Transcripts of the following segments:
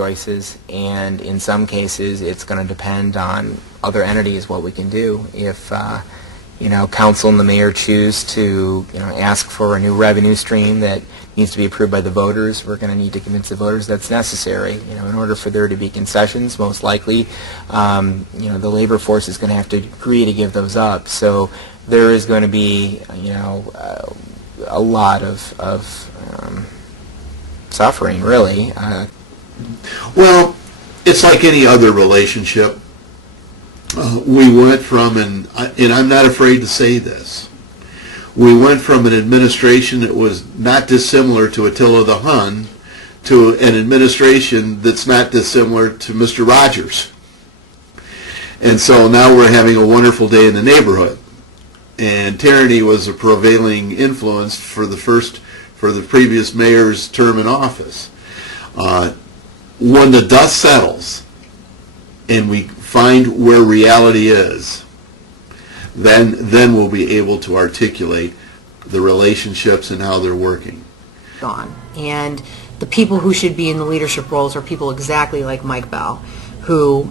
choices, and in some cases it's going to depend on other entities what we can do. If council and the mayor choose to ask for a new revenue stream that needs to be approved by the voters, we're going to need to convince the voters that's necessary. In order for there to be concessions, most likely, the labor force is going to have to agree to give those up. So there is going to be, a lot of suffering, really. Well, it's like any other relationship. We went from, and I'm not afraid to say this, we went from an administration that was not dissimilar to Attila the Hun to an administration that's not dissimilar to Mr. Rogers. And so now we're having a wonderful day in the neighborhood. And tyranny was a prevailing influence for the previous mayor's term in office. When the dust settles and we find where reality is, then we'll be able to articulate the relationships and how they're working. And the people who should be in the leadership roles are people exactly like Mike Bell, who,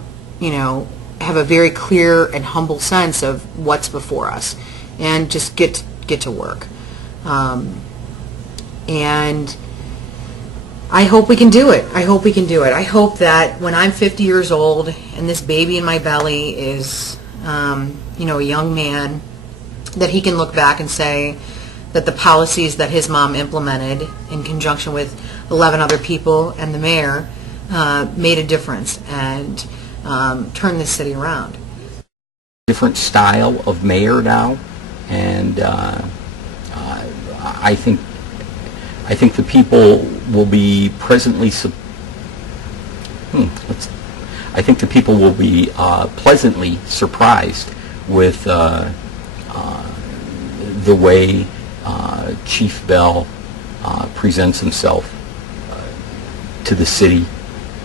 have a very clear and humble sense of what's before us, and just get to work. And I hope we can do it. I hope we can do it. I hope that when I'm 50 years old and this baby in my belly is, a young man, that he can look back and say that the policies that his mom implemented in conjunction with 11 other people and the mayor made a difference and turned this city around. Different style of mayor now, and I think the people will be pleasantly surprised with the way Chief Bell presents himself to the city,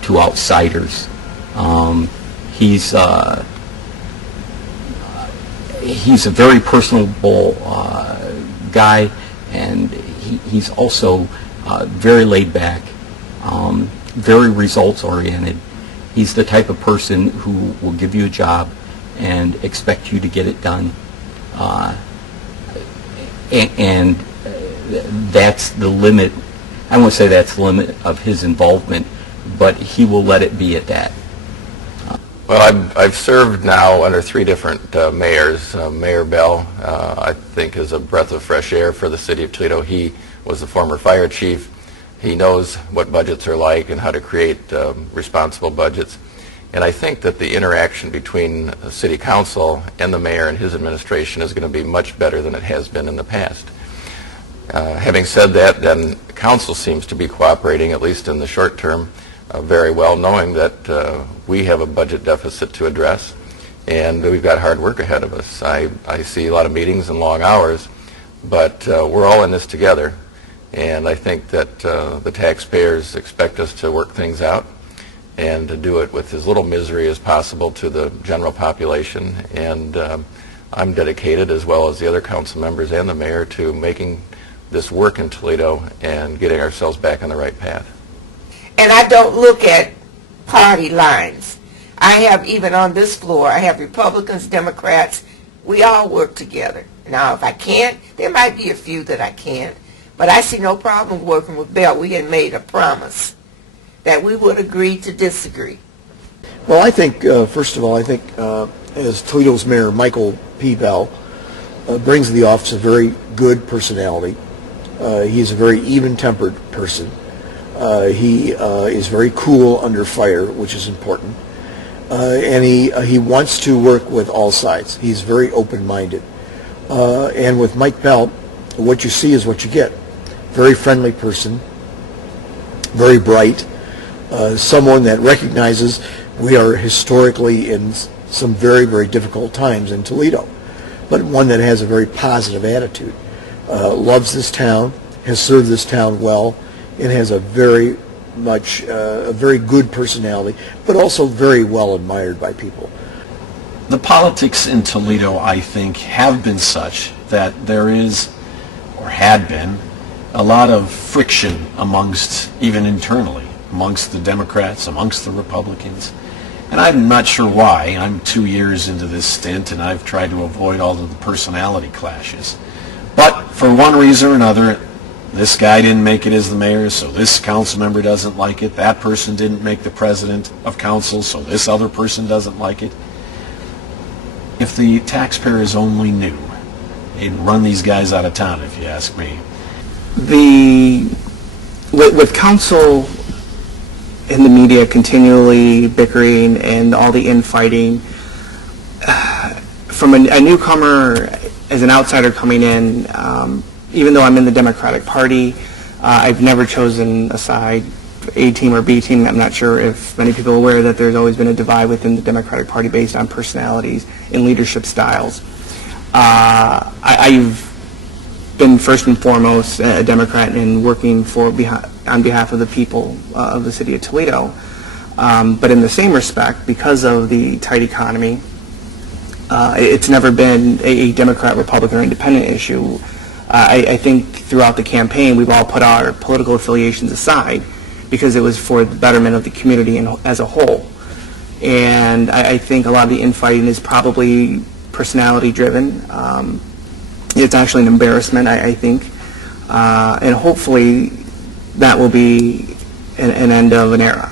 to outsiders. He's a very personable guy, and he's also very laid back, very results oriented. He's the type of person who will give you a job and expect you to get it done. And that's the limit. I won't say that's the limit of his involvement, but he will let it be at that. Well, I've served now under three different mayors. Mayor Bell, I think, is a breath of fresh air for the city of Toledo. He was the former fire chief. He knows what budgets are like and how to create responsible budgets. And I think that the interaction between the city council and the mayor and his administration is going to be much better than it has been in the past. Having said that, then council seems to be cooperating, at least in the short term, very well, knowing that we have a budget deficit to address and we've got hard work ahead of us. I see a lot of meetings and long hours, but we're all in this together, and I think that the taxpayers expect us to work things out and to do it with as little misery as possible to the general population. And I'm dedicated, as well as the other council members and the mayor, to making this work in Toledo and getting ourselves back on the right path. And I don't look at party lines. I have, even on this floor, I have Republicans, Democrats. We all work together. Now, if I can't, there might be a few that I can't, but I see no problem working with Bell. We had made a promise that we would agree to disagree. Well, I think, first of all, as Toledo's Mayor Michael P. Bell brings to the office a very good personality. He's a very even-tempered person. He is very cool under fire, which is important. And he wants to work with all sides. He's very open-minded. And with Mike Bell, what you see is what you get. Very friendly person, very bright, someone that recognizes we are historically in some very, very difficult times in Toledo, but one that has a very positive attitude, loves this town, has served this town well, and has a very good personality, but also very well admired by people. The politics in Toledo, I think, have been such that there is, or had been, a lot of friction amongst, even internally, amongst the Democrats, amongst the Republicans. And I'm not sure why. I'm 2 years into this stint, and I've tried to avoid all of the personality clashes. But for one reason or another, this guy didn't make it as the mayor, so this council member doesn't like it. That person didn't make the president of council, so this other person doesn't like it. If the taxpayers only knew, they'd run these guys out of town, if you ask me. With council and the media continually bickering and all the infighting, from a newcomer, as an outsider coming in, even though I'm in the Democratic Party, I've never chosen a side, A team or B team. I'm not sure if many people are aware that there's always been a divide within the Democratic Party based on personalities and leadership styles. I've been first and foremost a Democrat and working on behalf of the people of the city of Toledo. But in the same respect, because of the tight economy, it's never been a Democrat, Republican, or Independent issue. I think throughout the campaign, we've all put our political affiliations aside because it was for the betterment of the community as a whole. And I think a lot of the infighting is probably personality-driven. It's actually an embarrassment, I think. And hopefully that will be an end of an era.